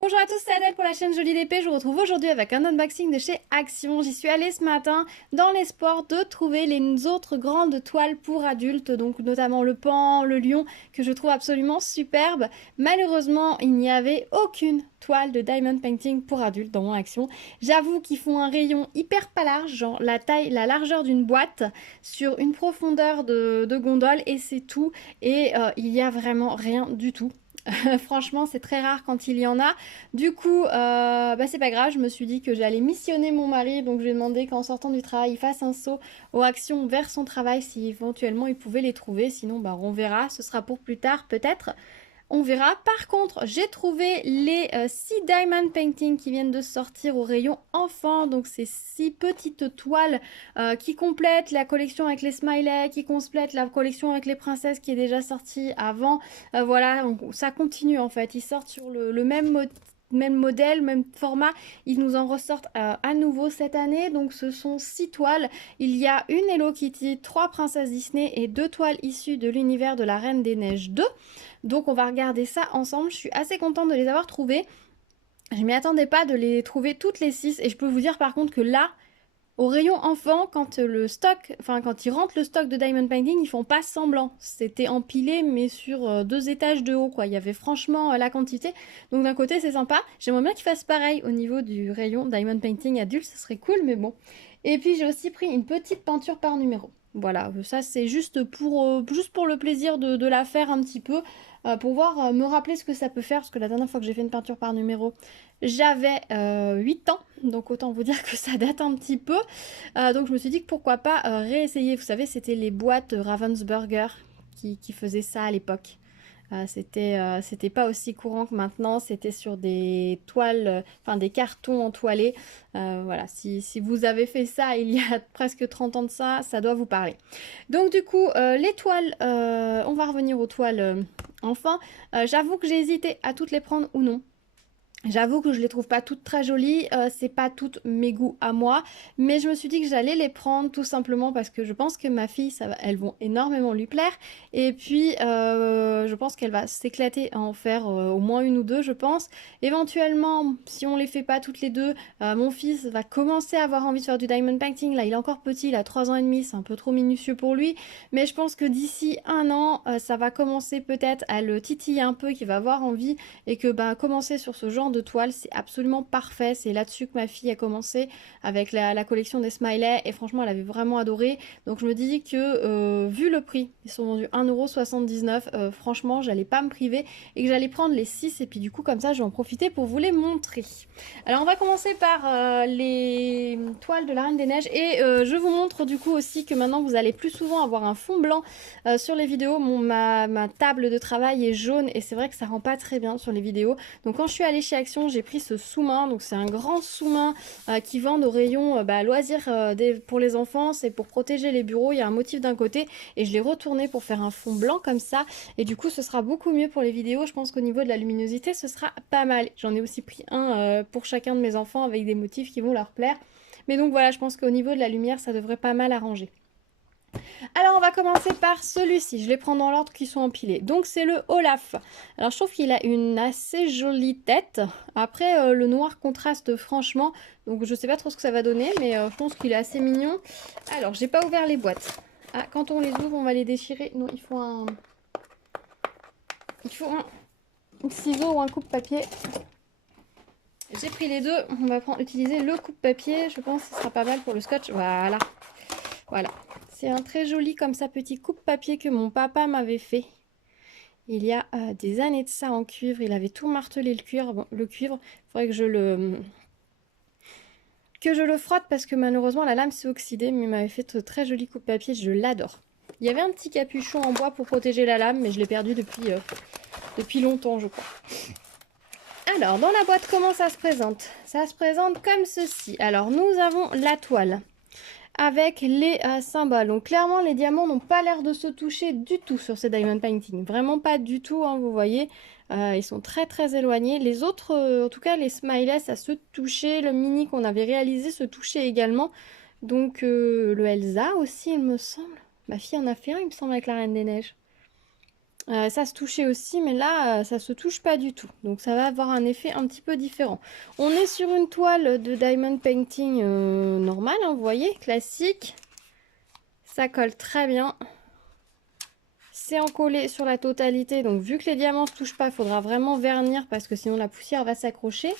Bonjour à tous, c'est Adèle pour la chaîne Jolie d'épée. Je vous retrouve aujourd'hui avec un unboxing de chez Action. J'y suis allée ce matin dans l'espoir de trouver les autres grandes toiles pour adultes, donc notamment le pan, le lion, que je trouve absolument superbe. Malheureusement, il n'y avait aucune toile de diamond painting pour adultes dans mon Action. J'avoue qu'ils font un rayon hyper pas large, genre la taille, la largeur d'une boîte sur une profondeur de gondole et c'est tout. Et il y a vraiment rien du tout. Franchement, c'est très rare quand il y en a. Du coup, c'est pas grave, je me suis dit que j'allais missionner mon mari, donc je lui ai demandé qu'en sortant du travail, il fasse un saut aux actions vers son travail si éventuellement il pouvait les trouver. Sinon, on verra, ce sera pour plus tard peut-être. On verra. Par contre, j'ai trouvé les 6 Diamond Painting qui viennent de sortir au rayon enfant. Donc, ces 6 petites toiles qui complètent la collection avec les smileys, qui complètent la collection avec les princesses qui est déjà sortie avant. Voilà, donc, ça continue en fait. Ils sortent sur le même modèle, même format. Ils nous en ressortent à nouveau cette année. Donc, ce sont 6 toiles. Il y a une Hello Kitty, 3 princesses Disney et 2 toiles issues de l'univers de la Reine des Neiges 2. Donc on va regarder ça ensemble. Je suis assez contente de les avoir trouvées. Je m'y attendais pas de les trouver toutes les 6. Et je peux vous dire par contre que là, au rayon enfant, quand quand ils rentrent le stock de Diamond Painting, ils font pas semblant. C'était empilé, mais sur 2 étages de haut, quoi. Il y avait franchement la quantité. Donc d'un côté, c'est sympa. J'aimerais bien qu'ils fassent pareil au niveau du rayon Diamond Painting adulte, ce serait cool, mais bon. Et puis j'ai aussi pris une petite peinture par numéro. Voilà, ça c'est juste pour le plaisir de la faire un petit peu, pour voir, me rappeler ce que ça peut faire, parce que la dernière fois que j'ai fait une peinture par numéro, j'avais 8 ans, donc autant vous dire que ça date un petit peu. Donc je me suis dit que pourquoi pas réessayer. Vous savez, c'était les boîtes Ravensburger qui faisaient ça à l'époque. C'était pas aussi courant que maintenant, c'était sur des toiles, des cartons entoilés. Voilà, si vous avez fait ça il y a presque 30 ans de ça, ça doit vous parler. Donc du coup, les toiles, on va revenir aux toiles enfin. J'avoue que j'ai hésité à toutes les prendre ou non. J'avoue que je les trouve pas toutes très jolies, c'est pas toutes mes goûts à moi, mais je me suis dit que j'allais les prendre tout simplement parce que je pense que ma fille, elles vont énormément lui plaire, et puis je pense qu'elle va s'éclater à en faire au moins une ou deux, je pense. Éventuellement, si on les fait pas toutes les deux, mon fils va commencer à avoir envie de faire du diamond painting. Là, il est encore petit, il a 3 ans et demi, c'est un peu trop minutieux pour lui, mais je pense que d'ici un an, ça va commencer peut-être à le titiller un peu, qu'il va avoir envie, et que commencer sur ce genre de toile, c'est absolument parfait. C'est là-dessus que ma fille a commencé avec la collection des smileys, et franchement elle avait vraiment adoré. Donc je me dis que vu le prix, ils sont vendus 1,79 €, franchement j'allais pas me priver et que j'allais prendre les 6, et puis du coup comme ça je vais en profiter pour vous les montrer. Alors on va commencer par les toiles de la Reine des Neiges, et je vous montre du coup aussi que maintenant vous allez plus souvent avoir un fond blanc sur les vidéos. Ma table de travail est jaune et c'est vrai que ça rend pas très bien sur les vidéos. Donc quand je suis allée chez Action, j'ai pris ce sous-main. Donc c'est un grand sous-main qui vendent au rayon loisirs pour les enfants. C'est pour protéger les bureaux. Il y a un motif d'un côté et je l'ai retourné pour faire un fond blanc comme ça. Et du coup, ce sera beaucoup mieux pour les vidéos. Je pense qu'au niveau de la luminosité, ce sera pas mal. J'en ai aussi pris un pour chacun de mes enfants avec des motifs qui vont leur plaire. Mais donc voilà, je pense qu'au niveau de la lumière, ça devrait pas mal arranger. Alors on va commencer par celui-ci, je les prends dans l'ordre qui sont empilés. Donc c'est le Olaf. Alors je trouve qu'il a une assez jolie tête. Après le noir contraste franchement, donc je sais pas trop ce que ça va donner, mais je pense qu'il est assez mignon. Alors j'ai pas ouvert les boîtes. Ah, quand on les ouvre on va les déchirer. Non, il faut un ciseau ou un coupe-papier. J'ai pris les deux, on va utiliser le coupe-papier, je pense que ce sera pas mal pour le scotch. Voilà, voilà. C'est un très joli comme ça petit coupe-papier que mon papa m'avait fait. Il y a des années de ça en cuivre. Il avait tout martelé le cuivre. Bon, le cuivre, il faudrait que je le frotte parce que malheureusement la lame s'est oxydée. Mais il m'avait fait de très joli coupe-papier. Je l'adore. Il y avait un petit capuchon en bois pour protéger la lame, mais je l'ai perdu depuis longtemps, je crois. Alors, dans la boîte, comment ça se présente? Ça se présente comme ceci. Alors, nous avons la toile avec les symboles. Donc clairement les diamants n'ont pas l'air de se toucher du tout sur ces diamond painting. Vraiment pas du tout, hein, vous voyez. Ils sont très très éloignés. Les autres, en tout cas les smileys, ça se touchait. Le mini qu'on avait réalisé se touchait également. Donc le Elsa aussi, il me semble. Ma fille en a fait un, il me semble, avec la Reine des Neiges. Ça se touchait aussi, mais là, ça se touche pas du tout. Donc ça va avoir un effet un petit peu différent. On est sur une toile de diamond painting normale, hein, vous voyez, classique. Ça colle très bien. C'est encollé sur la totalité, donc vu que les diamants ne se touchent pas, il faudra vraiment vernir parce que sinon la poussière va s'accrocher.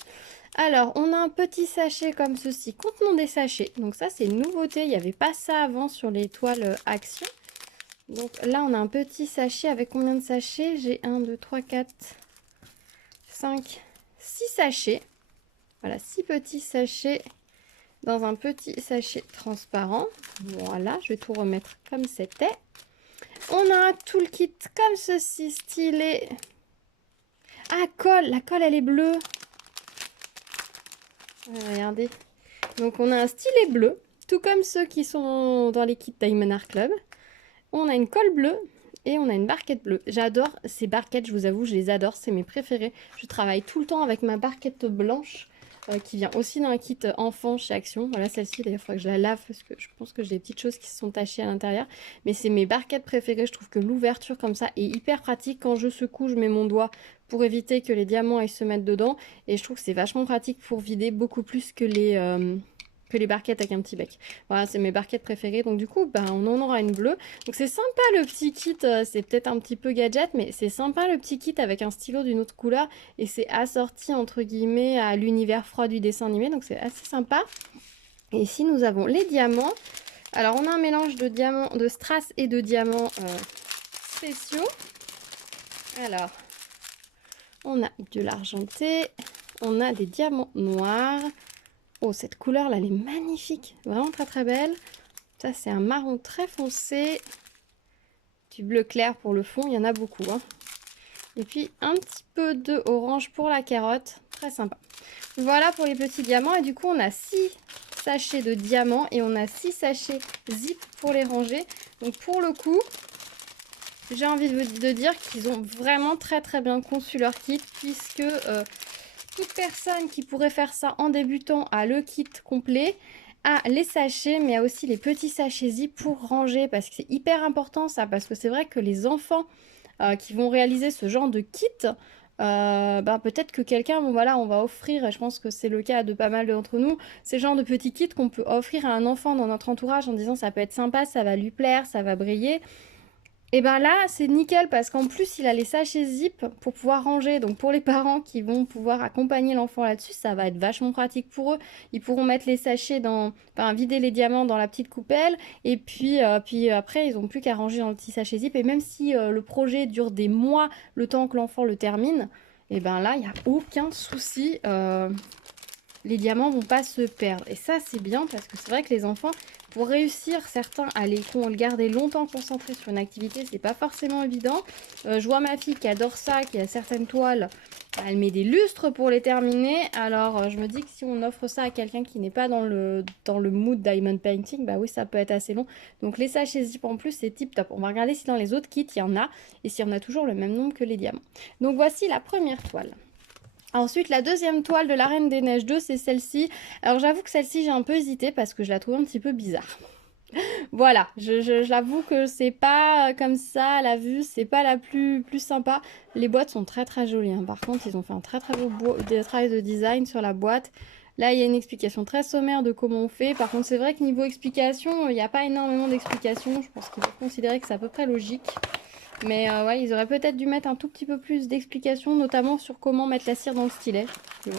Alors, on a un petit sachet comme ceci contenant des sachets. Donc ça, c'est une nouveauté, il n'y avait pas ça avant sur les toiles Action. Donc là, on a un petit sachet avec combien de sachets? J'ai 1, 2, 3, 4, 5, 6 sachets. Voilà, 6 petits sachets dans un petit sachet transparent. Voilà, je vais tout remettre comme c'était. On a un toolkit comme ceci, stylé. Ah, colle, la colle, elle est bleue. Regardez. Donc, on a un stylet bleu, tout comme ceux qui sont dans les kits Diamond Art Club. On a une colle bleue et on a une barquette bleue. J'adore ces barquettes, je vous avoue, je les adore, c'est mes préférés. Je travaille tout le temps avec ma barquette blanche qui vient aussi d'un kit enfant chez Action. Voilà, celle-ci, d'ailleurs, il faudra que je la lave parce que je pense que j'ai des petites choses qui se sont tachées à l'intérieur. Mais c'est mes barquettes préférées. Je trouve que l'ouverture comme ça est hyper pratique. Quand je secoue, je mets mon doigt pour éviter que les diamants aillent se mettre dedans. Et je trouve que c'est vachement pratique pour vider beaucoup plus que les barquettes avec un petit bec. Voilà, c'est mes barquettes préférées. Donc du coup, ben, on en aura une bleue. Donc c'est sympa le petit kit. C'est peut-être un petit peu gadget, mais c'est sympa le petit kit avec un stylo d'une autre couleur. Et c'est assorti, entre guillemets, à l'univers froid du dessin animé. Donc c'est assez sympa. Et ici, nous avons les diamants. Alors, on a un mélange de diamants, de strass et de diamants spéciaux. Alors, on a de l'argenté. On a des diamants noirs. Oh, cette couleur là, elle est magnifique. Vraiment très très belle. Ça, c'est un marron très foncé. Du bleu clair pour le fond, il y en a beaucoup, hein. Et puis, un petit peu de orange pour la carotte. Très sympa. Voilà pour les petits diamants. Et du coup, on a 6 sachets de diamants et on a 6 sachets zip pour les ranger. Donc, pour le coup, j'ai envie de dire qu'ils ont vraiment très très bien conçu leur kit puisque... toute personne qui pourrait faire ça en débutant a le kit complet, a les sachets, mais a aussi les petits sachets zip pour ranger, parce que c'est hyper important ça, parce que c'est vrai que les enfants qui vont réaliser ce genre de kit, peut-être que quelqu'un, bon, voilà, on va offrir, et je pense que c'est le cas de pas mal d'entre nous, ces genres de petits kits qu'on peut offrir à un enfant dans notre entourage en disant ça peut être sympa, ça va lui plaire, ça va briller. Et ben là, c'est nickel parce qu'en plus, il a les sachets zip pour pouvoir ranger. Donc pour les parents qui vont pouvoir accompagner l'enfant là-dessus, ça va être vachement pratique pour eux. Ils pourront mettre les sachets vider les diamants dans la petite coupelle. Et puis après, ils n'ont plus qu'à ranger dans le petit sachet zip. Et même si le projet dure des mois, le temps que l'enfant le termine, et ben là, il n'y a aucun souci. Les diamants vont pas se perdre. Et ça, c'est bien parce que c'est vrai que les enfants, pour réussir, certains à les garder longtemps concentrés sur une activité, c'est pas forcément évident. Je vois ma fille qui adore ça, qui a certaines toiles, elle met des lustres pour les terminer. Alors, je me dis que si on offre ça à quelqu'un qui n'est pas dans le mood diamond painting, bah oui, ça peut être assez long. Donc, les sachets zip en plus, c'est tip top. On va regarder si dans les autres kits, il y en a et s'il y en a toujours le même nombre que les diamants. Donc, voici la première toile. Ensuite, la deuxième toile de la Reine des Neiges 2, c'est celle-ci. Alors, j'avoue que celle-ci, j'ai un peu hésité parce que je la trouve un petit peu bizarre. Voilà, j'avoue que c'est pas comme ça à la vue, c'est pas la plus sympa. Les boîtes sont très très jolies, hein. Par contre, ils ont fait un très très beau travail de design sur la boîte. Là, il y a une explication très sommaire de comment on fait. Par contre, c'est vrai que niveau explication, il n'y a pas énormément d'explications. Je pense qu'ils vont considérer que c'est à peu près logique. Mais ouais, ils auraient peut-être dû mettre un tout petit peu plus d'explications, notamment sur comment mettre la cire dans le stylet. Bon.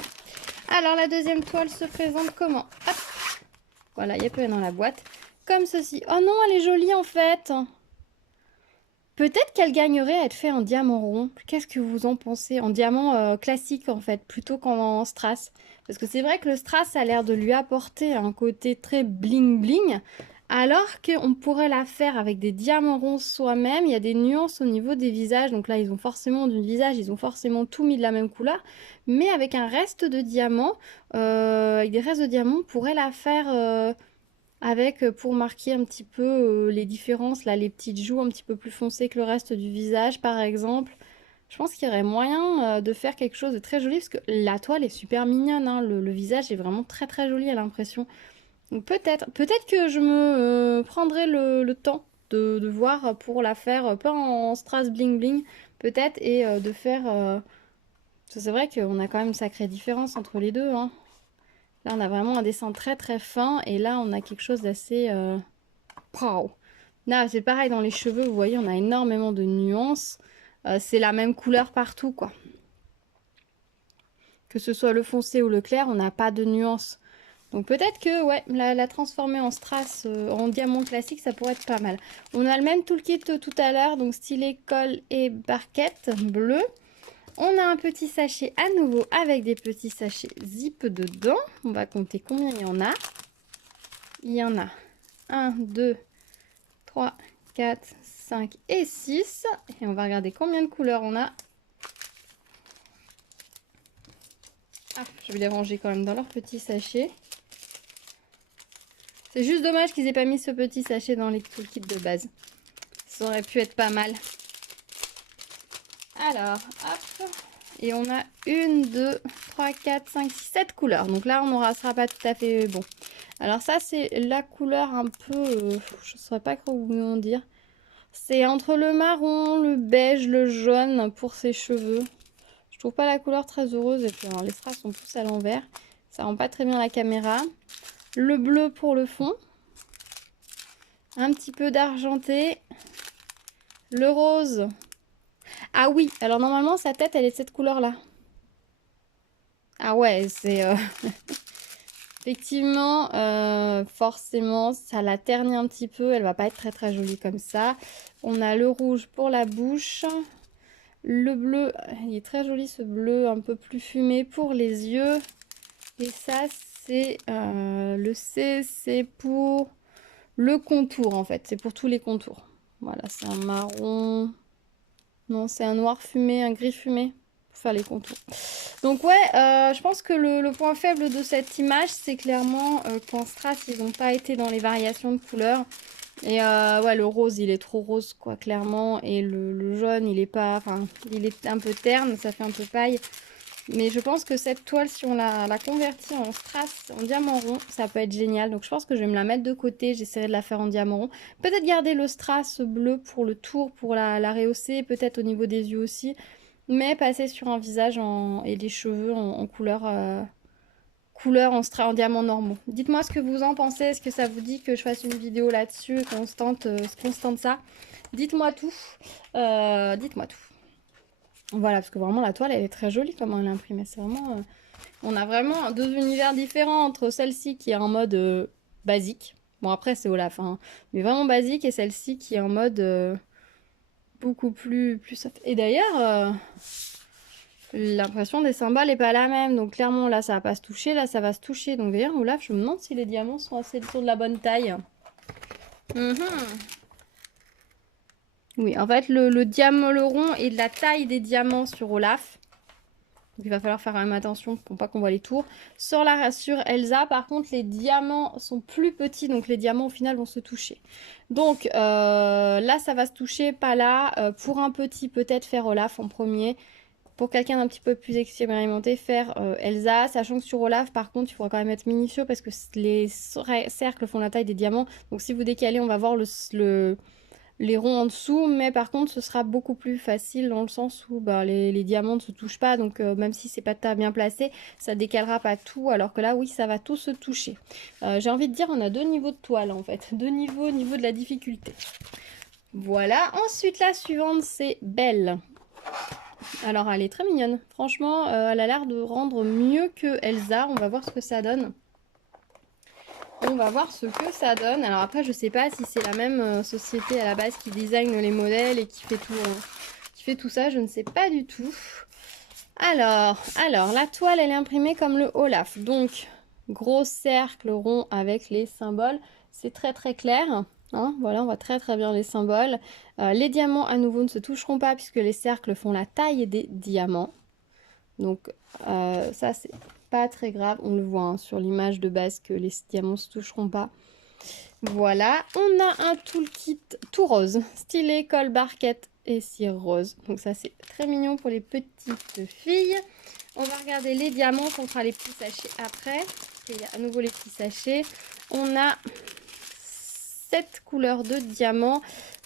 Alors, la deuxième toile se présente comment? Hop. Voilà, il n'y a plus rien dans la boîte. Comme ceci. Oh non, elle est jolie en fait. Peut-être qu'elle gagnerait à être faite en diamant rond. Qu'est-ce que vous en pensez? En diamant classique en fait, plutôt qu'en strass. Parce que c'est vrai que le strass a l'air de lui apporter un côté très bling bling. Alors qu'on pourrait la faire avec des diamants ronds soi-même. Il y a des nuances au niveau des visages. Donc là, ils ont forcément du visage, ils ont forcément tout mis de la même couleur. Mais avec un reste de diamants, avec des restes de diamants, on pourrait la faire... pour marquer un petit peu les différences, là, les petites joues un petit peu plus foncées que le reste du visage, par exemple. Je pense qu'il y aurait moyen de faire quelque chose de très joli, parce que la toile est super mignonne, hein. Le visage est vraiment très très joli à l'impression. Donc peut-être que je me prendrai le temps de voir pour la faire pas en strass bling bling peut-être et de faire... C'est vrai qu'on a quand même une sacrée différence entre les deux, hein. Là, on a vraiment un dessin très très fin et là, on a quelque chose d'assez... Pow. Là, c'est pareil dans les cheveux, vous voyez, on a énormément de nuances. C'est la même couleur partout, quoi. Que ce soit le foncé ou le clair, on n'a pas de nuances. Donc peut-être que ouais, la transformer en strass, en diamant classique, ça pourrait être pas mal. On a le même toolkit tout à l'heure, donc stylet, colle et barquette bleu. On a un petit sachet à nouveau avec des petits sachets zip dedans. On va compter combien il y en a. Il y en a 1, 2, 3, 4, 5 et 6. Et on va regarder combien de couleurs on a. Ah, je vais les ranger quand même dans leur petit sachet. C'est juste dommage qu'ils aient pas mis ce petit sachet dans les toolkits de base. Ça aurait pu être pas mal. Alors, hop. Et on a 1, 2, 3, 4, 5, 6, 7 couleurs. Donc là, on aura, sera pas tout à fait bon. Alors ça, c'est la couleur un peu... je ne saurais pas comment dire. C'est entre le marron, le beige, le jaune pour ses cheveux. Je trouve pas la couleur très heureuse. Et puis, alors, les strass sont tous à l'envers. Ça rend pas très bien la caméra. Le bleu pour le fond. Un petit peu d'argenté. Le rose. Ah oui, alors normalement, sa tête, elle est de cette couleur-là. Ah ouais, c'est... Effectivement, forcément, ça la ternit un petit peu. Elle va pas être très très jolie comme ça. On a le rouge pour la bouche. Le bleu, il est très joli ce bleu un peu plus fumé pour les yeux. Et ça, c'est le C, c'est pour le contour en fait. C'est pour tous les contours. Voilà, c'est un marron. Non, c'est un noir fumé, un gris fumé pour faire les contours. Donc ouais, je pense que le point faible de cette image, c'est clairement qu'en strass, ils n'ont pas été dans les variations de couleurs. Et ouais, le rose, il est trop rose, quoi, clairement. Et le jaune, il est pas... Enfin, il est un peu terne, ça fait un peu paille. Mais je pense que cette toile, si on la convertit en strass, en diamant rond, ça peut être génial. Donc je pense que je vais me la mettre de côté. J'essaierai de la faire en diamant rond. Peut-être garder le strass bleu pour le tour, pour la rehausser. Peut-être au niveau des yeux aussi. Mais passer sur un visage et les cheveux en couleur, couleur en diamant normaux. Dites-moi ce que vous en pensez. Est-ce que ça vous dit que je fasse une vidéo là-dessus, constante ça? Dites-moi tout. Dites-moi tout. Voilà, parce que vraiment la toile, elle est très jolie comment elle est imprimée. C'est vraiment... on a vraiment deux univers différents entre celle-ci qui est en mode basique. Bon, après, c'est Olaf, hein, mais vraiment basique. Et celle-ci qui est en mode beaucoup plus soft. Et d'ailleurs, l'impression des symboles n'est pas la même. Donc clairement, là, ça va pas se toucher. Là, ça va se toucher. Donc d'ailleurs, Olaf, je me demande si les diamants sont de la bonne taille. Oui, en fait, le diamant, le rond est de la taille des diamants sur Olaf. Donc il va falloir faire quand même attention pour pas qu'on voit les tours. Sur Elsa, par contre, les diamants sont plus petits. Donc les diamants, au final, vont se toucher. Donc là, ça va se toucher, pas là. Pour un petit, peut-être faire Olaf en premier. Pour quelqu'un d'un petit peu plus expérimenté, faire Elsa. Sachant que sur Olaf, par contre, il faudra quand même être minutieux parce que les cercles font la taille des diamants. Donc si vous décalez, on va voir les ronds en dessous, mais par contre ce sera beaucoup plus facile dans le sens où bah, les diamants ne se touchent pas, donc même si c'est pas bien placé, ça décalera pas tout, alors que là oui ça va tout se toucher. J'ai envie de dire on a deux niveaux de toile en fait, deux niveaux au niveau de la difficulté. Voilà, ensuite la suivante c'est Belle. Alors elle est très mignonne, franchement elle a l'air de rendre mieux que Elsa, on va voir ce que ça donne. On va voir ce que ça donne. Alors après, je sais pas si c'est la même société à la base qui design les modèles et qui fait tout ça. Je ne sais pas du tout. Alors, la toile, elle est imprimée comme le Olaf. Donc, gros cercle rond avec les symboles. C'est très très clair. Hein, voilà, on voit très très bien les symboles. Les diamants, à nouveau, ne se toucheront pas puisque les cercles font la taille des diamants. Donc, ça, c'est pas très grave, on le voit hein, sur l'image de base que les diamants ne se toucheront pas. Voilà, on a un toolkit tout rose, stylet, colle, barquette et cire rose. Donc ça c'est très mignon pour les petites filles. On va regarder les diamants, on fera les petits sachets après. Il y a à nouveau les petits sachets. On a 7 couleurs de diamant.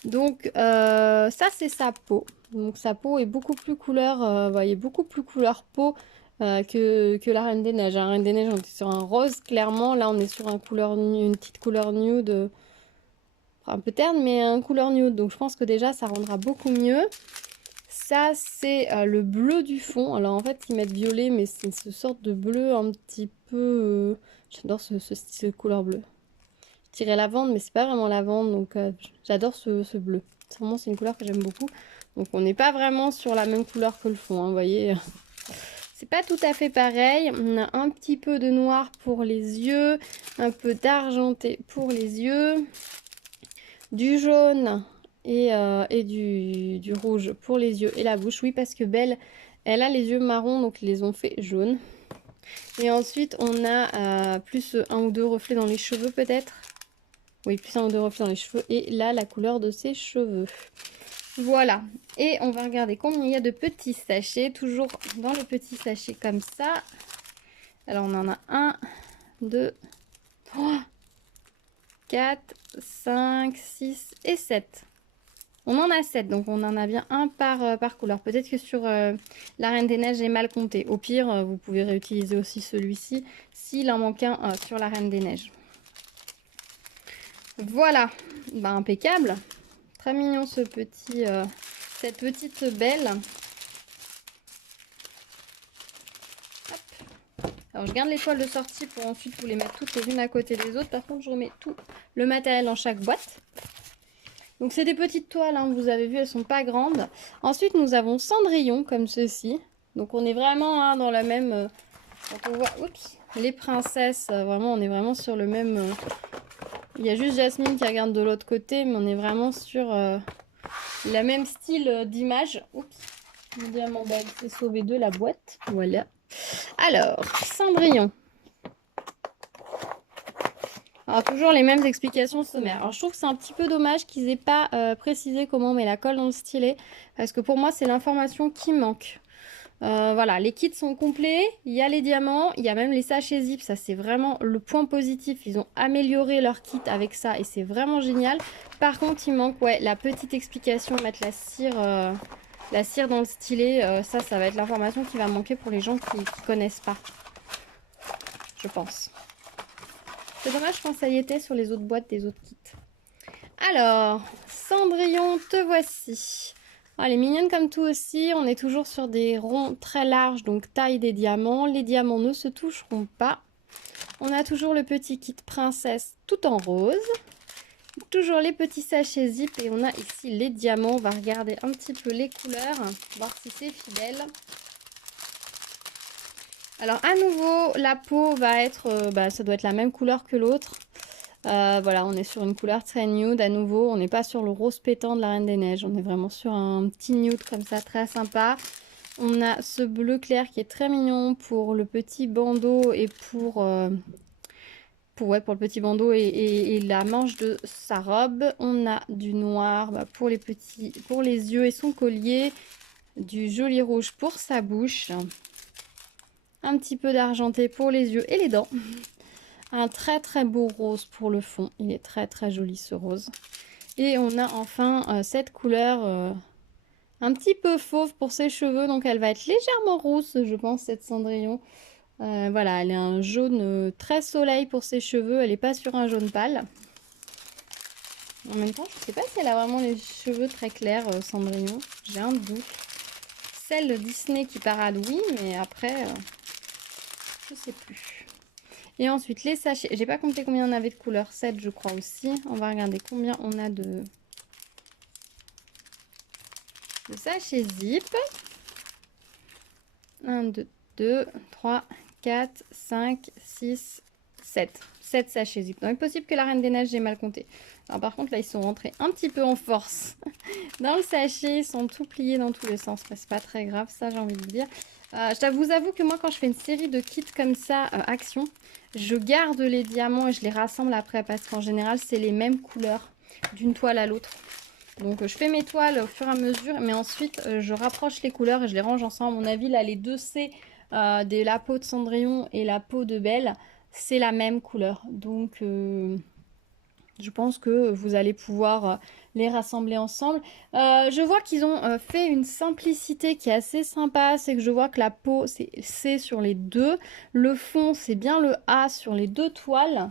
Donc ça c'est sa peau. Donc sa peau est beaucoup plus couleur, voyez, beaucoup plus couleur peau que la Reine des Neiges. La Reine des Neiges, on était sur un rose clairement. Là on est sur une petite couleur nude, un peu terne, mais un couleur nude. Donc je pense que déjà ça rendra beaucoup mieux. Ça c'est le bleu du fond. Alors en fait ils mettent violet, mais c'est ce sorte de bleu un petit peu... J'adore ce couleur bleu. Je dirais lavande, mais c'est pas vraiment lavande, donc j'adore ce bleu. Vraiment, c'est une couleur que j'aime beaucoup. Donc on n'est pas vraiment sur la même couleur que le fond, hein, vous voyez. C'est pas tout à fait pareil. On a un petit peu de noir pour les yeux, un peu d'argenté pour les yeux, du jaune et du rouge pour les yeux et la bouche. Oui, parce que Belle, elle a les yeux marrons, donc ils les ont fait jaunes. Et ensuite, on a plus un ou deux reflets dans les cheveux peut-être. Oui, plus un ou deux reflets dans les cheveux. Et là, la couleur de ses cheveux. Voilà. Et on va regarder combien il y a de petits sachets. Toujours dans les petits sachets comme ça. Alors, on en a 1, 2, 3, 4, 5, 6 et 7. On en a 7, donc on en a bien un par couleur. Peut-être que sur la Reine des Neiges, j'ai mal compté. Au pire, vous pouvez réutiliser aussi celui-ci s'il en manque un sur la Reine des Neiges. Voilà, bah, impeccable. Très mignon cette petite Belle. Hop. Alors je garde les toiles de sortie pour ensuite vous les mettre toutes les unes à côté des autres. Par contre je remets tout le matériel dans chaque boîte. Donc c'est des petites toiles, hein, vous avez vu, elles sont pas grandes. Ensuite nous avons Cendrillon comme ceci. Donc on est vraiment hein, dans la même... quand on voit les princesses, vraiment on est vraiment sur le même... il y a juste Jasmine qui regarde de l'autre côté, mais on est vraiment sur le même style d'image. Oups, mon diamant belle s'est sauvé de la boîte. Voilà. Alors, Cendrillon. Alors, toujours les mêmes explications sommaires. Alors, je trouve que c'est un petit peu dommage qu'ils aient pas précisé comment on met la colle dans le stylet. Parce que pour moi, c'est l'information qui manque. Voilà, les kits sont complets, il y a les diamants, il y a même les sachets zip, ça c'est vraiment le point positif, ils ont amélioré leur kit avec ça et c'est vraiment génial. Par contre il manque ouais, la petite explication, mettre la cire dans le stylet, ça va être l'information qui va manquer pour les gens qui connaissent pas, je pense. C'est dommage, je pense que ça y était sur les autres boîtes des autres kits. Alors, Cendrillon, te voici. Elle est mignonne comme tout aussi, on est toujours sur des ronds très larges, donc taille des diamants. Les diamants ne se toucheront pas. On a toujours le petit kit princesse tout en rose. Toujours les petits sachets zip et on a ici les diamants. On va regarder un petit peu les couleurs, voir si c'est fidèle. Alors à nouveau, la peau va être, ça doit être la même couleur que l'autre. Voilà, on est sur une couleur très nude à nouveau. On n'est pas sur le rose pétant de la Reine des Neiges. On est vraiment sur un petit nude comme ça, très sympa. On a ce bleu clair qui est très mignon pour le petit bandeau et pour le petit bandeau et la manche de sa robe. On a du noir pour les yeux et son collier. Du joli rouge pour sa bouche. Un petit peu d'argenté pour les yeux et les dents. Un très très beau rose pour le fond. Il est très très joli ce rose. Et on a enfin cette couleur un petit peu fauve pour ses cheveux. Donc elle va être légèrement rousse je pense cette Cendrillon. Voilà, elle est un jaune très soleil pour ses cheveux. Elle n'est pas sur un jaune pâle. En même temps je ne sais pas si elle a vraiment les cheveux très clairs Cendrillon. J'ai un doute. Celle de Disney qui parade oui mais après je sais plus. Et ensuite, les sachets. J'ai pas compté combien on avait de couleurs. 7, je crois aussi. On va regarder combien on a de sachets zip. 1, 2, 2, 3, 4, 5, 6, 7. 7 sachets zip. Donc, il est possible que la Reine des Neiges, j'ai mal compté. Alors, par contre, là, ils sont rentrés un petit peu en force. Dans le sachet, ils sont tout pliés dans tous les sens. C'est pas très grave, ça, j'ai envie de dire. Je vous avoue que moi, quand je fais une série de kits comme ça, Action, je garde les diamants et je les rassemble après parce qu'en général, c'est les mêmes couleurs d'une toile à l'autre. Donc, je fais mes toiles au fur et à mesure, mais ensuite, je rapproche les couleurs et je les range ensemble. À mon avis, là, les deux C de la peau de Cendrillon et la peau de Belle, c'est la même couleur. Donc, Je pense que vous allez pouvoir les rassembler ensemble. Je vois qu'ils ont fait une simplicité qui est assez sympa. C'est que je vois que la peau, c'est C sur les deux. Le fond, c'est bien le A sur les deux toiles.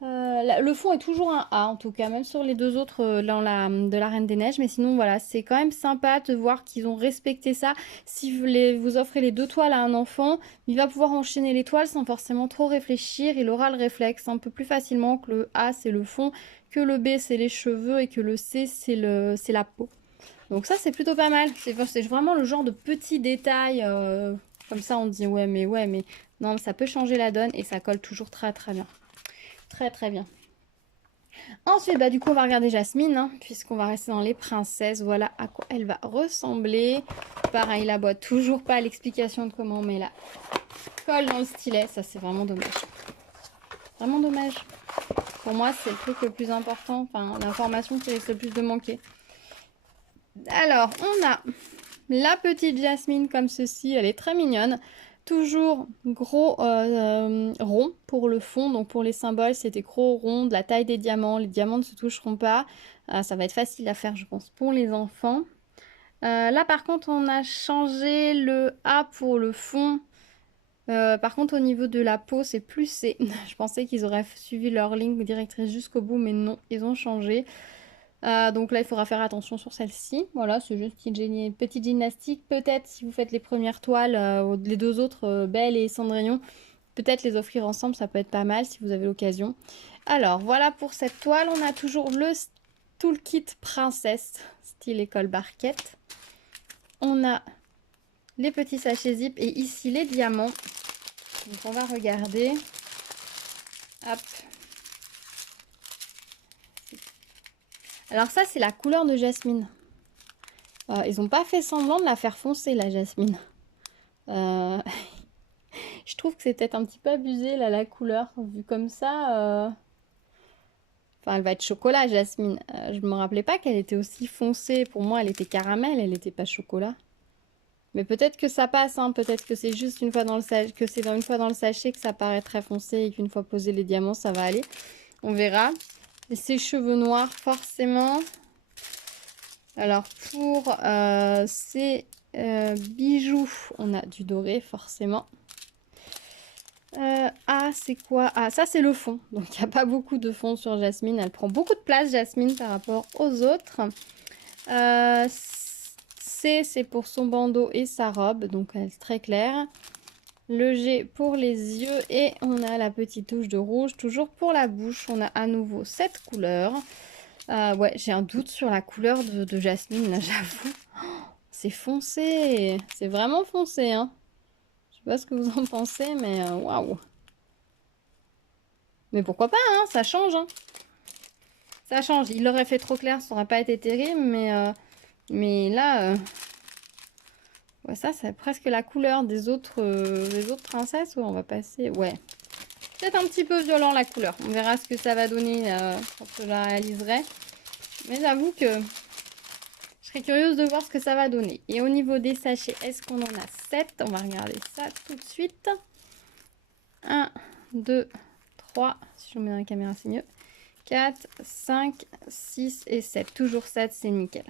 Le fond est toujours un A en tout cas, même sur les deux autres de la Reine des Neiges. Mais sinon, voilà, c'est quand même sympa de voir qu'ils ont respecté ça. Si vous offrez les deux toiles à un enfant, il va pouvoir enchaîner les toiles sans forcément trop réfléchir. Il aura le réflexe un peu plus facilement que le A, c'est le fond, que le B, c'est les cheveux et que le C, c'est la peau. Donc ça, c'est plutôt pas mal. C'est vraiment le genre de petits détails. Comme ça, on dit ouais, mais non, ça peut changer la donne et ça colle toujours très très bien. Très très bien. Ensuite, bah, du coup, on va regarder Jasmine, hein, puisqu'on va rester dans les princesses. Voilà à quoi elle va ressembler. Pareil, la boîte, toujours pas l'explication de comment on met la colle dans le stylet. Ça, c'est vraiment dommage. Vraiment dommage. Pour moi, c'est le truc le plus important. Enfin, l'information qui risque le plus de manquer. Alors, on a la petite Jasmine comme ceci. Elle est très mignonne. Toujours gros rond pour le fond, donc pour les symboles c'était gros rond, de la taille des diamants, les diamants ne se toucheront pas, ça va être facile à faire je pense pour les enfants. Là par contre on a changé le A pour le fond, par contre au niveau de la peau c'est plus C, je pensais qu'ils auraient suivi leur ligne directrice jusqu'au bout mais non, ils ont changé. Donc là, il faudra faire attention sur celle-ci. Voilà, c'est juste une petite gymnastique. Peut-être, si vous faites les premières toiles, les deux autres, Belle et Cendrillon, peut-être les offrir ensemble, ça peut être pas mal si vous avez l'occasion. Alors, voilà pour cette toile. On a toujours le toolkit princesse, style école barquette. On a les petits sachets zip et ici les diamants. Donc, on va regarder. Hop. Alors ça, c'est la couleur de Jasmine. Ils n'ont pas fait semblant de la faire foncer, la Jasmine. Je trouve que c'est peut-être un petit peu abusé, là, la couleur. Vue comme ça... Enfin, elle va être chocolat, Jasmine. Je me rappelais pas qu'elle était aussi foncée. Pour moi, elle était caramel, elle n'était pas chocolat. Mais peut-être que ça passe, hein. Peut-être que c'est juste une fois dans le sachet, une fois dans le sachet que ça paraît très foncé et qu'une fois posé les diamants, ça va aller. On verra. Et ses cheveux noirs, forcément. Alors, pour ces bijoux, on a du doré, forcément. Ah, c'est quoi? Ah, ça, c'est le fond. Donc, il n'y a pas beaucoup de fond sur Jasmine. Elle prend beaucoup de place, Jasmine, par rapport aux autres. C, c'est pour son bandeau et sa robe. Donc, elle est très claire. Le G pour les yeux. Et on a la petite touche de rouge. Toujours pour la bouche, on a à nouveau cette couleur. Ouais, j'ai un doute sur la couleur de Jasmine, là, j'avoue. Oh, c'est foncé. C'est vraiment foncé, hein. Je sais pas ce que vous en pensez, mais waouh. Mais pourquoi pas, hein, ça change, hein. Ça change. Il l'aurait fait trop clair, ça n'aurait pas été terrible, mais là... Ouais, ça, c'est presque la couleur des autres princesses. Ouais, on va passer... Ouais. Peut-être un petit peu violent, la couleur. On verra ce que ça va donner quand je la réaliserai. Mais j'avoue que... Je serais curieuse de voir ce que ça va donner. Et au niveau des sachets, est-ce qu'on en a 7? On va regarder ça tout de suite. 1, 2, 3. Si je le mets dans la caméra, c'est mieux. 4, 5, 6 et 7. Toujours 7, c'est nickel.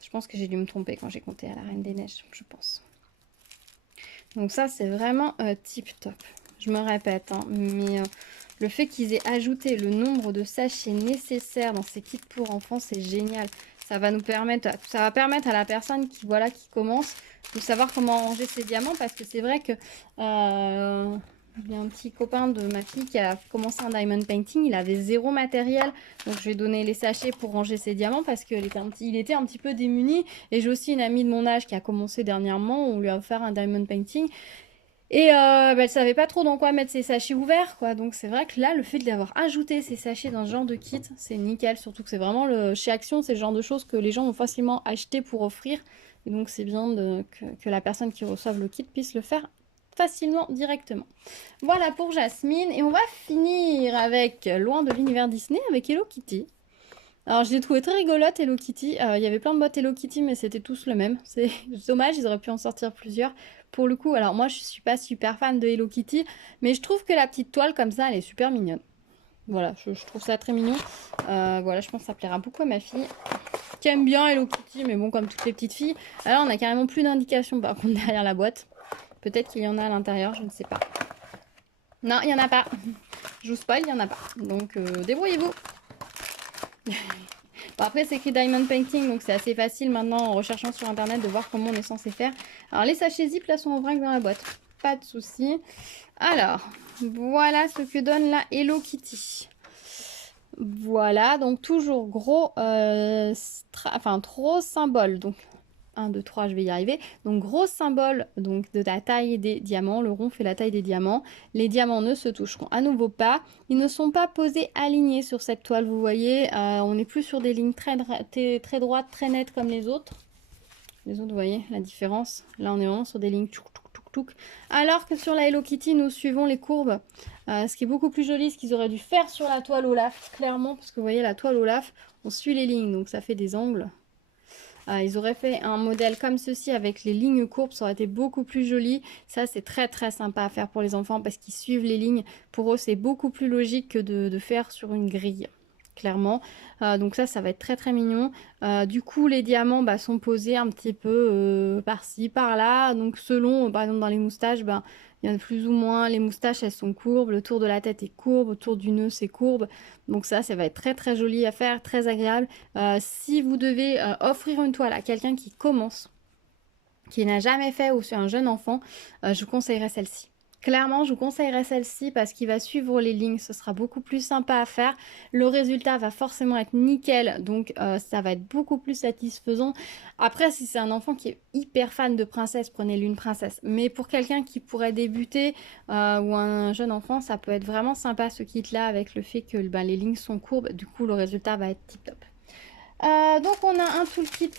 Je pense que j'ai dû me tromper quand j'ai compté à la Reine des Neiges, je pense. Donc ça, c'est vraiment tip top. Je me répète, hein, mais le fait qu'ils aient ajouté le nombre de sachets nécessaires dans ces kits pour enfants, c'est génial. Ça va permettre à la personne qui commence de savoir comment ranger ses diamants, parce que c'est vrai que il y a un petit copain de ma fille qui a commencé un diamond painting, il avait zéro matériel, donc je lui ai donné les sachets pour ranger ses diamants parce qu'il était un petit peu démuni. Et j'ai aussi une amie de mon âge qui a commencé dernièrement, on lui a offert un diamond painting. Et elle savait pas trop dans quoi mettre ses sachets ouverts, quoi. Donc c'est vrai que là, le fait de l'avoir ajouté ces sachets dans ce genre de kit, c'est nickel. Surtout que c'est vraiment chez Action, c'est le genre de choses que les gens vont facilement acheter pour offrir. Et donc c'est bien que la personne qui reçoive le kit puisse le faire facilement, directement. Voilà pour Jasmine. Et on va finir avec Loin de l'univers Disney avec Hello Kitty. Alors je l'ai trouvé très rigolote Hello Kitty. Il y avait plein de boîtes Hello Kitty, mais c'était tous le même. C'est dommage, ils auraient pu en sortir plusieurs. Pour le coup, alors moi je suis pas super fan de Hello Kitty, mais je trouve que la petite toile comme ça, elle est super mignonne. Voilà, je trouve ça très mignon. Voilà, je pense que ça plaira beaucoup à ma fille qui aime bien Hello Kitty, mais bon, comme toutes les petites filles. Alors, on a carrément plus d'indications par contre derrière la boîte. Peut-être qu'il y en a à l'intérieur, je ne sais pas. Non, il n'y en a pas. Je vous spoil, il n'y en a pas. Donc, débrouillez-vous. Bon, après, c'est écrit Diamond Painting, donc c'est assez facile maintenant en recherchant sur internet de voir comment on est censé faire. Alors, les sachets zip là sont en vrac dans la boîte. Pas de souci. Alors, voilà ce que donne la Hello Kitty. Voilà, donc toujours gros, enfin gros symbole. Donc 1, 2, 3, je vais y arriver. Donc gros symbole donc, de la taille des diamants. Le rond fait la taille des diamants. Les diamants ne se toucheront à nouveau pas. Ils ne sont pas posés alignés sur cette toile, vous voyez. On n'est plus sur des lignes très droites, très nettes comme les autres. Les autres, vous voyez la différence. Là, on est vraiment sur des lignes tchouk, tchouk, tchouk, tchouk. Alors que sur la Hello Kitty, nous suivons les courbes. Ce qui est beaucoup plus joli, ce qu'ils auraient dû faire sur la toile Olaf, clairement. Parce que vous voyez, la toile Olaf, on suit les lignes, donc ça fait des angles. Ils auraient fait un modèle comme ceci avec les lignes courbes, ça aurait été beaucoup plus joli. Ça, c'est très très sympa à faire pour les enfants parce qu'ils suivent les lignes. Pour eux, c'est beaucoup plus logique que de faire sur une grille, clairement. Donc ça va être très très mignon. Du coup, les diamants sont posés un petit peu par-ci, par-là. Donc selon, par exemple dans les moustaches, il y en a plus ou moins. Les moustaches, elles sont courbes. Le tour de la tête est courbe. Autour du nœud, c'est courbe. Donc ça va être très très joli à faire, très agréable. Si vous devez offrir une toile à quelqu'un qui commence, qui n'a jamais fait ou sur un jeune enfant, je vous conseillerais celle-ci. Clairement, je vous conseillerais celle-ci parce qu'il va suivre les lignes, ce sera beaucoup plus sympa à faire. Le résultat va forcément être nickel, donc ça va être beaucoup plus satisfaisant. Après, si c'est un enfant qui est hyper fan de princesse, prenez-lui une princesse. Mais pour quelqu'un qui pourrait débuter ou un jeune enfant, ça peut être vraiment sympa ce kit-là avec le fait que les lignes sont courbes. Du coup, le résultat va être tip-top. Donc, on a un toolkit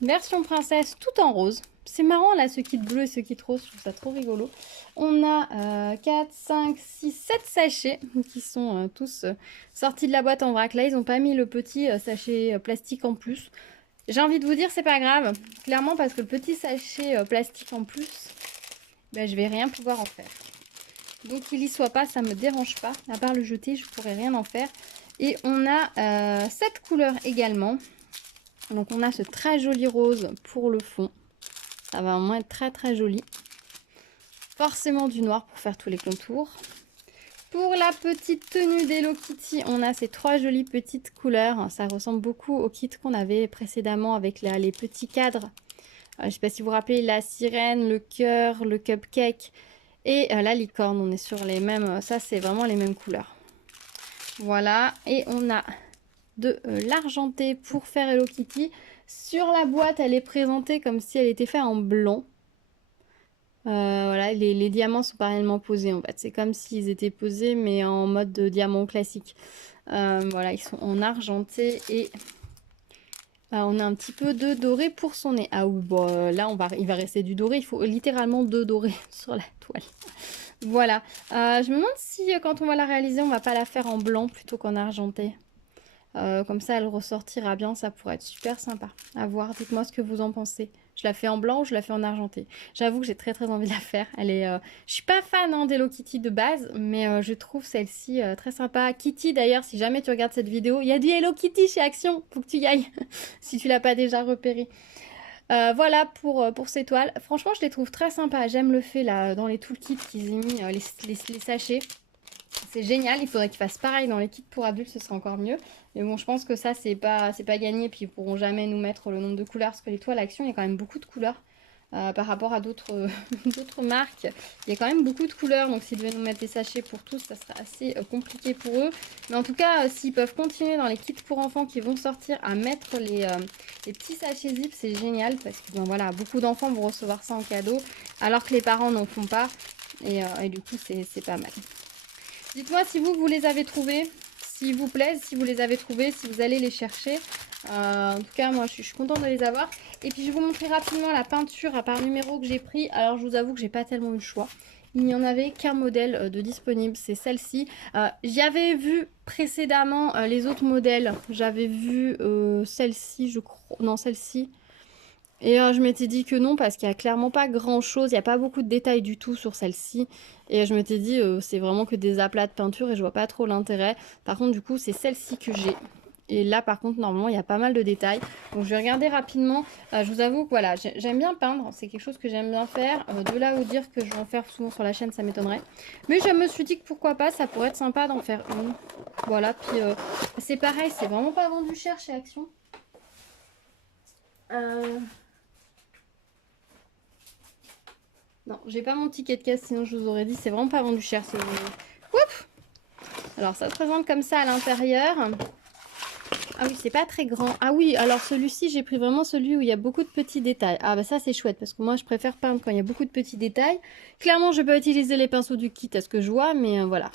version princesse tout en rose. C'est marrant là ce kit bleu et ce kit rose, je trouve ça trop rigolo. On a 4, 5, 6, 7 sachets qui sont tous sortis de la boîte en vrac. Là ils n'ont pas mis le petit sachet plastique en plus. J'ai envie de vous dire c'est pas grave, clairement parce que le petit sachet plastique en plus, je vais rien pouvoir en faire. Donc qu'il y soit pas, ça me dérange pas. À part le jeter, je pourrais rien en faire. Et on a 7 couleurs également. Donc on a ce très joli rose pour le fond. Ça va vraiment être très très joli. Forcément du noir pour faire tous les contours. Pour la petite tenue d'Hello Kitty, on a ces 3 jolies petites couleurs. Ça ressemble beaucoup au kit qu'on avait précédemment avec les petits cadres. Je ne sais pas si vous vous rappelez, la sirène, le cœur, le cupcake et la licorne. On est sur les mêmes, ça c'est vraiment les mêmes couleurs. Voilà, et on a de l'argenté pour faire Hello Kitty. Sur la boîte, elle est présentée comme si elle était faite en blanc. Voilà, les diamants sont pas réellement posés en fait. C'est comme s'ils étaient posés mais en mode de diamant classique. Voilà, ils sont en argenté et on a un petit peu de doré pour son nez. Ah oui, bon, là il va rester du doré. Il faut littéralement 2 dorés sur la toile. Voilà. Je me demande si quand on va la réaliser, on va pas la faire en blanc plutôt qu'en argenté. Comme ça, elle ressortira bien. Ça pourrait être super sympa à voir. Dites-moi ce que vous en pensez. Je la fais en blanc ou je la fais en argenté. J'avoue que j'ai très très envie de la faire. Je suis pas fan d'Hello Kitty de base, mais je trouve celle-ci très sympa. Kitty d'ailleurs, si jamais tu regardes cette vidéo, il y a du Hello Kitty chez Action. Faut que tu y ailles si tu l'as pas déjà repéré. Voilà pour ces toiles. Franchement, je les trouve très sympas. J'aime le fait là dans les toolkits qu'ils aient mis les sachets. C'est génial, il faudrait qu'ils fassent pareil dans les kits pour adultes, ce serait encore mieux. Mais bon, je pense que ça, c'est pas gagné, puis ils pourront jamais nous mettre le nombre de couleurs, parce que les toiles Action, il y a quand même beaucoup de couleurs. Par rapport à d'autres marques, il y a quand même beaucoup de couleurs, donc s'ils devaient nous mettre des sachets pour tous, ça serait assez compliqué pour eux. Mais en tout cas, s'ils peuvent continuer dans les kits pour enfants qui vont sortir à mettre les petits sachets zip, c'est génial, parce que voilà, beaucoup d'enfants vont recevoir ça en cadeau, alors que les parents n'en font pas, et du coup, c'est pas mal. Dites-moi si vous les avez trouvés, s'ils vous plaisent, si vous les avez trouvés, si vous allez les chercher. En tout cas, moi, je suis contente de les avoir. Et puis, je vais vous montrer rapidement la peinture par numéro que j'ai pris. Alors, je vous avoue que j'ai pas tellement eu le choix. Il n'y en avait qu'un modèle de disponible, c'est celle-ci. J'avais vu précédemment les autres modèles. J'avais vu celle-ci, je crois. Non, celle-ci. Et je m'étais dit que non parce qu'il n'y a clairement pas grand chose, il n'y a pas beaucoup de détails du tout sur celle-ci. Et je m'étais dit c'est vraiment que des aplats de peinture et je vois pas trop l'intérêt. Par contre du coup c'est celle-ci que j'ai. Et là par contre normalement il y a pas mal de détails. Donc je vais regarder rapidement. Je vous avoue que voilà, j'aime bien peindre, c'est quelque chose que j'aime bien faire. De là à dire que je vais en faire souvent sur la chaîne ça m'étonnerait. Mais je me suis dit que pourquoi pas, ça pourrait être sympa d'en faire une. Voilà, puis c'est pareil, c'est vraiment pas vendu cher chez Action. Non, j'ai pas mon ticket de caisse, sinon je vous aurais dit, c'est vraiment pas vendu cher. Oups. Alors ça se présente comme ça à l'intérieur. Ah oui, c'est pas très grand. Ah oui, alors celui-ci, j'ai pris vraiment celui où il y a beaucoup de petits détails. Ah bah ça c'est chouette, parce que moi je préfère peindre quand il y a beaucoup de petits détails. Clairement, je peux utiliser les pinceaux du kit à ce que je vois, mais voilà.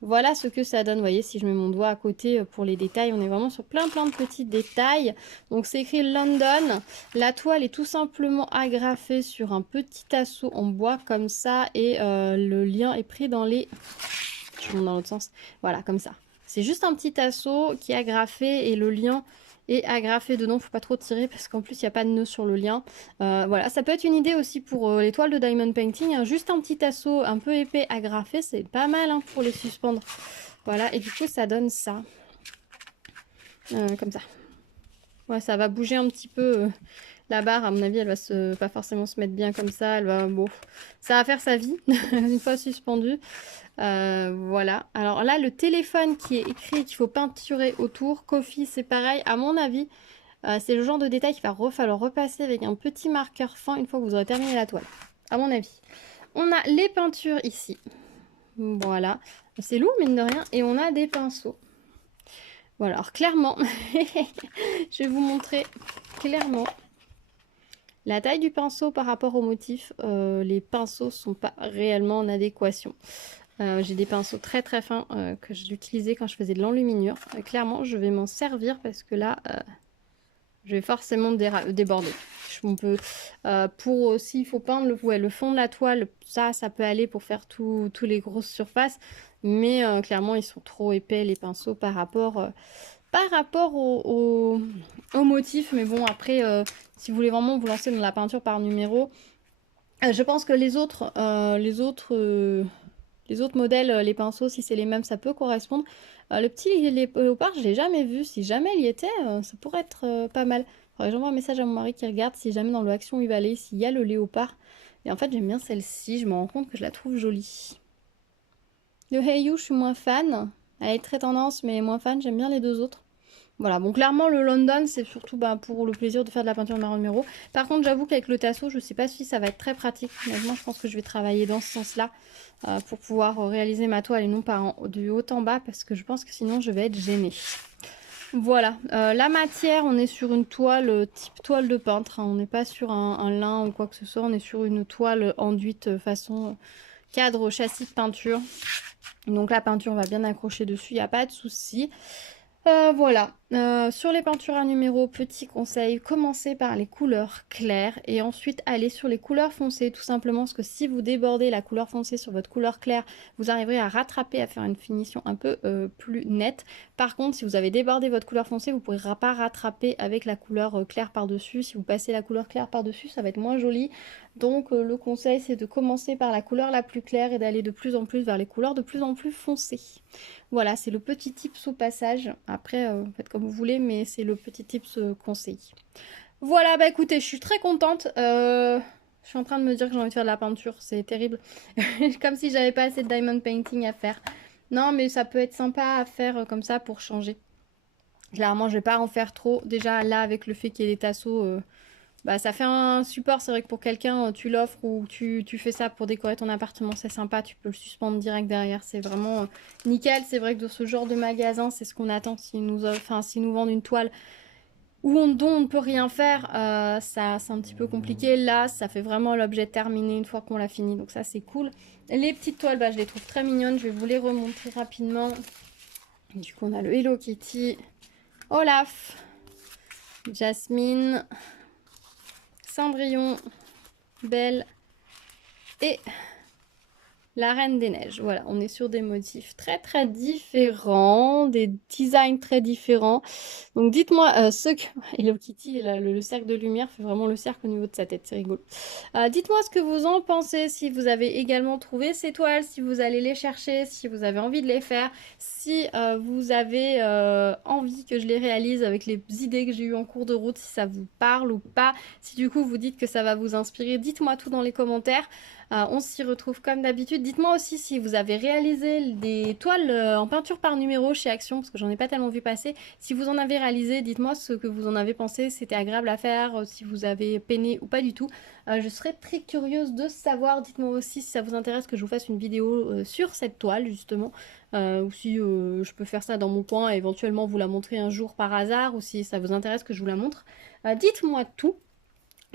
Voilà ce que ça donne, vous voyez, si je mets mon doigt à côté pour les détails, on est vraiment sur plein de petits détails. Donc c'est écrit London, la toile est tout simplement agrafée sur un petit assaut en bois comme ça et le lien est pris dans les... Je monte dans l'autre sens, voilà comme ça. C'est juste un petit assaut qui est agrafé et le lien est agrafé dedans, faut pas trop tirer parce qu'en plus il n'y a pas de nœud sur le lien. Voilà, ça peut être une idée aussi pour les toiles de diamond painting, hein. Juste un petit assaut un peu épais agrafé, c'est pas mal hein, pour les suspendre. Voilà, et du coup ça donne ça. Comme ça. Ouais, ça va bouger un petit peu la barre, à mon avis elle va pas forcément se mettre bien comme ça, elle va, bon, ça va faire sa vie une fois suspendue. Voilà, alors là le téléphone qui est écrit qu'il faut peinturer autour, Coffee c'est pareil, à mon avis c'est le genre de détail qu'il va falloir repasser avec un petit marqueur fin une fois que vous aurez terminé la toile, à mon avis. On a les peintures ici, voilà, c'est lourd mine de rien, et on a des pinceaux. Voilà, alors clairement, je vais vous montrer clairement la taille du pinceau par rapport au motif. Les pinceaux sont pas réellement en adéquation. J'ai des pinceaux très très fins que j'utilisais quand je faisais de l'enluminure. Clairement, je vais m'en servir parce que là, je vais forcément déborder. On peut, pour s'il faut peindre le fond de la toile, ça peut aller pour faire tous les grosses surfaces. Mais clairement, ils sont trop épais les pinceaux par rapport au motif. Mais bon, après, si vous voulez vraiment vous lancer dans la peinture par numéro, je pense que les autres modèles, les pinceaux, si c'est les mêmes, ça peut correspondre. Le petit léopard, je l'ai jamais vu. Si jamais il y était, ça pourrait être pas mal. Faudrait que j'envoie un message à mon mari qui regarde si jamais dans le Action il va aller, s'il y a le léopard. Et en fait, j'aime bien celle-ci. Je me rends compte que je la trouve jolie. Le Hey You, je suis moins fan. Elle est très tendance, mais moins fan. J'aime bien les deux autres. Voilà, bon clairement le London c'est surtout pour le plaisir de faire de la peinture marron numéro. Par contre j'avoue qu'avec le tasso je sais pas si ça va être très pratique. Honnêtement je pense que je vais travailler dans ce sens là pour pouvoir réaliser ma toile et non pas du haut en bas parce que je pense que sinon je vais être gênée. Voilà, la matière on est sur une toile type toile de peintre, hein. On n'est pas sur un lin ou quoi que ce soit, on est sur une toile enduite façon cadre châssis de peinture. Donc la peinture on va bien accrocher dessus, il n'y a pas de souci. Voilà, sur les peintures à numéro, petit conseil, commencez par les couleurs claires et ensuite allez sur les couleurs foncées, tout simplement parce que si vous débordez la couleur foncée sur votre couleur claire, vous arriverez à rattraper, à faire une finition un peu plus nette. Par contre, si vous avez débordé votre couleur foncée, vous ne pourrez pas rattraper avec la couleur claire par-dessus. Si vous passez la couleur claire par-dessus, ça va être moins joli. Donc le conseil, c'est de commencer par la couleur la plus claire et d'aller de plus en plus vers les couleurs de plus en plus foncées. Voilà, c'est le petit tips au passage. Après, faites comme vous voulez, mais c'est le petit tips conseil. Voilà, bah écoutez, je suis très contente. Je suis en train de me dire que j'ai envie de faire de la peinture, c'est terrible. Comme si j'avais pas assez de diamond painting à faire. Non, mais ça peut être sympa à faire comme ça pour changer. Clairement, je vais pas en faire trop. Déjà, là, avec le fait qu'il y ait des tasseaux, bah, ça fait un support. C'est vrai que pour quelqu'un, tu l'offres ou tu fais ça pour décorer ton appartement, c'est sympa. Tu peux le suspendre direct derrière. C'est vraiment nickel. C'est vrai que dans ce genre de magasin, c'est ce qu'on attend. S'ils nous vendent une toile dont on ne peut rien faire, ça c'est un petit peu compliqué. Là, ça fait vraiment l'objet terminé une fois qu'on l'a fini. Donc ça, c'est cool. Les petites toiles, bah, je les trouve très mignonnes. Je vais vous les remontrer rapidement. Du coup, on a le Hello Kitty, Olaf, Jasmine, Cendrillon, Belle et La Reine des Neiges, voilà, on est sur des motifs très très différents, des designs très différents. Donc dites-moi ce que... Hello Kitty, là, le cercle de lumière fait vraiment le cercle au niveau de sa tête, c'est rigolo. Dites-moi ce que vous en pensez, si vous avez également trouvé ces toiles, si vous allez les chercher, si vous avez envie de les faire, si vous avez envie que je les réalise avec les idées que j'ai eues en cours de route, si ça vous parle ou pas, si du coup vous dites que ça va vous inspirer, dites-moi tout dans les commentaires. On s'y retrouve comme d'habitude. Dites-moi aussi si vous avez réalisé des toiles en peinture par numéro chez Action, parce que j'en ai pas tellement vu passer. Si vous en avez réalisé, dites-moi ce que vous en avez pensé, c'était agréable à faire, si vous avez peiné ou pas du tout. Je serais très curieuse de savoir. Dites-moi aussi si ça vous intéresse que je vous fasse une vidéo sur cette toile, justement. Ou si je peux faire ça dans mon coin et éventuellement vous la montrer un jour par hasard, ou si ça vous intéresse que je vous la montre. Dites-moi tout.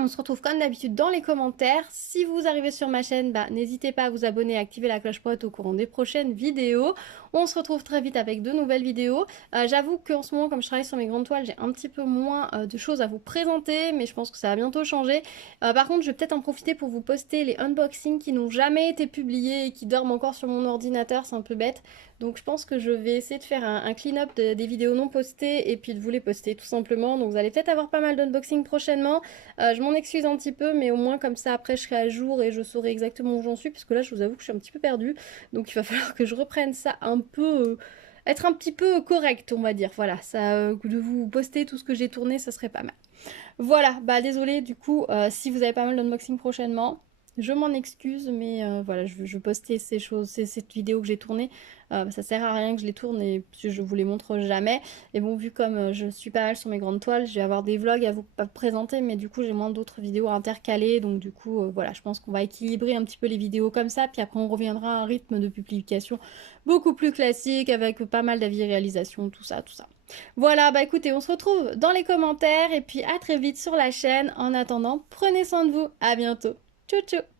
On se retrouve comme d'habitude dans les commentaires. Si vous arrivez sur ma chaîne, n'hésitez pas à vous abonner et à activer la cloche pour être au courant des prochaines vidéos. On se retrouve très vite avec de nouvelles vidéos. J'avoue qu'en ce moment, comme je travaille sur mes grandes toiles, j'ai un petit peu moins de choses à vous présenter, mais je pense que ça va bientôt changer. Par contre, je vais peut-être en profiter pour vous poster les unboxings qui n'ont jamais été publiés et qui dorment encore sur mon ordinateur, c'est un peu bête. Donc je pense que je vais essayer de faire un clean-up des vidéos non postées et puis de vous les poster tout simplement. Donc vous allez peut-être avoir pas mal d'unboxings prochainement. Je m'en excuse un petit peu, mais au moins comme ça après je serai à jour et je saurai exactement où j'en suis, puisque là je vous avoue que je suis un petit peu perdue. Donc il va falloir que je reprenne ça un peu... être un petit peu correct, on va dire. Voilà, ça, de vous poster tout ce que j'ai tourné, ça serait pas mal. Voilà, désolé du coup, si vous avez pas mal d'unboxing prochainement. Je m'en excuse, mais voilà, je postais ces choses, cette vidéo que j'ai tournée. Ça sert à rien que je les tourne et je vous les montre jamais. Et bon, vu comme je suis pas mal sur mes grandes toiles, je vais avoir des vlogs à vous présenter, mais du coup, j'ai moins d'autres vidéos intercalées. Donc du coup, voilà, je pense qu'on va équilibrer un petit peu les vidéos comme ça. Puis après, on reviendra à un rythme de publication beaucoup plus classique avec pas mal d'avis réalisation, tout ça, tout ça. Voilà, écoutez, on se retrouve dans les commentaires et puis à très vite sur la chaîne. En attendant, prenez soin de vous. À bientôt. Tchou tchou.